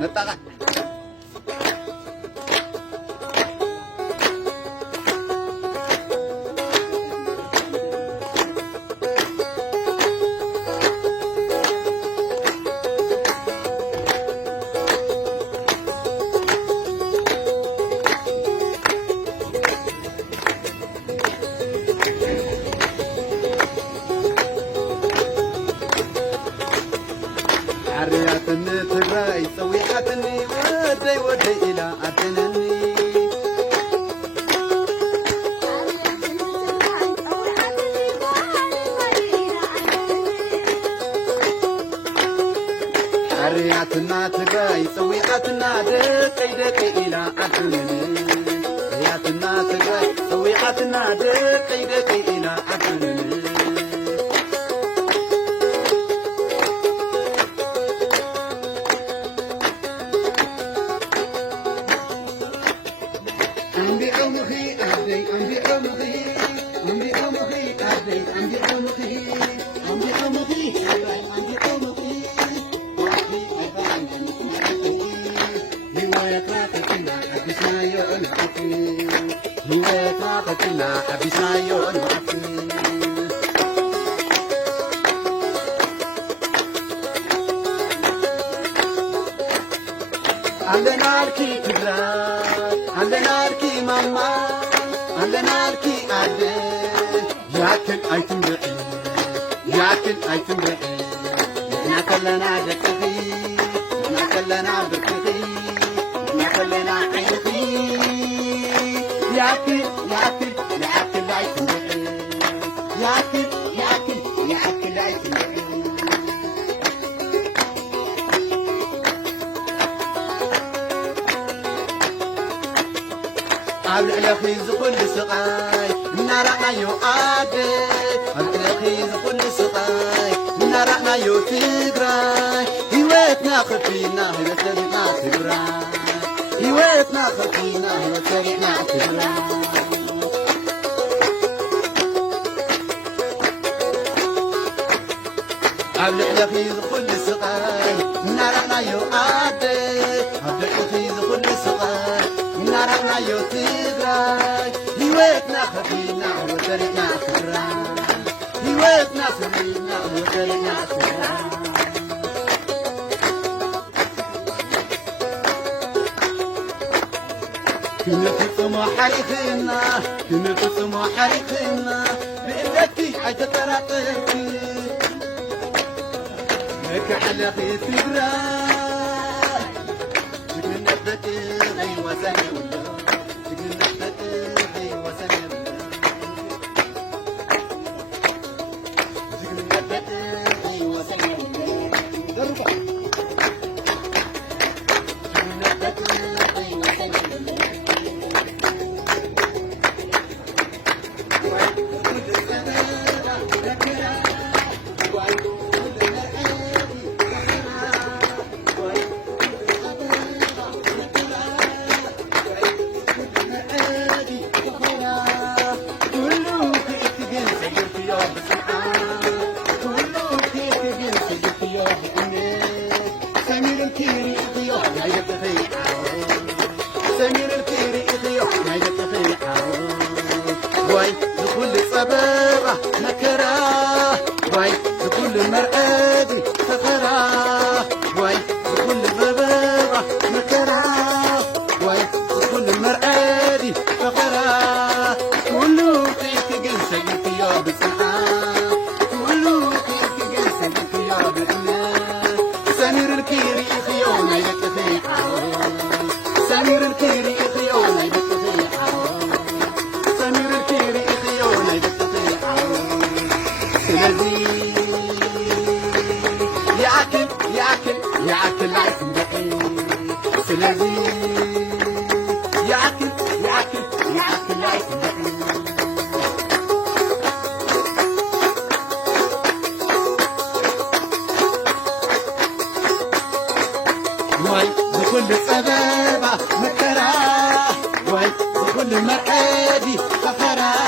نطقة عرياتني تبراي سويحتني ودي ودي إلى أتنني عرياتنا تبراي سويحتنا دقي دقي إلى أتنني عرياتنا تبراي سويحتنا دقي دقي إلى أتنني عندي عمري أهدي عندي عمري عندي عمري أهدي عندي عمري عندي عمري عندي عمري وعدي أبغى هواية راقتنا أبيسنا يون عفي هواية راقتنا أبيسنا يون عفي عندنا أركي كبرات عندنا أركي ماما عندنا أركي أدي ياكل أيتم رعي ياكل أيتم رعي إحنا كلنا دكتي إحنا كلنا بركتي إحنا كلنا عينتي ياكل ياكل ياكل أيتم رعي ياكل ياكل ياكل أيتم رعي عبد الأخيز كل سقاي من رأنا يؤدي عبد الأخيز كل سقاي من رأنا يتجراي هوايتنا خفينا هي سريعنا تجراي هوايتنا خفينا هي سريعنا تجراي عبد الأخيز كل سقاي من رأنا يؤدي عبد الأخيز كل سقاي نارنا يوتيغراي هوايتنا خفينا وسريعنا تجراي هوايتنا سريعنا وسريعنا تجراي كنفصم حريقنا كنفصم حريقنا بإلتي حيث تراقبي لك على خير تجراي من نبتي غي وسنة سمير الكيري إضيوح ما يتفي واي لكل صبابة مكراه واي لكل مرأدي فخراه واي لكل صبابة مكراه واي لكل مرأدي فخراه كله فيك جنسة قلت يا بسعاه كله فيك جنسة قلت يا بسعاه سمير الكيري إضيوح ما يتفي سمير الكيري إخيونا يبتفيحا سمير الكيري إخيونا يبتفيحا سلازي يأكل يأكل يأكل عيسم بقي سلازي يأكل يأكل يأكل عيسم بقي واي بكل سبابة مكراه واي بكل مرأدي فخراه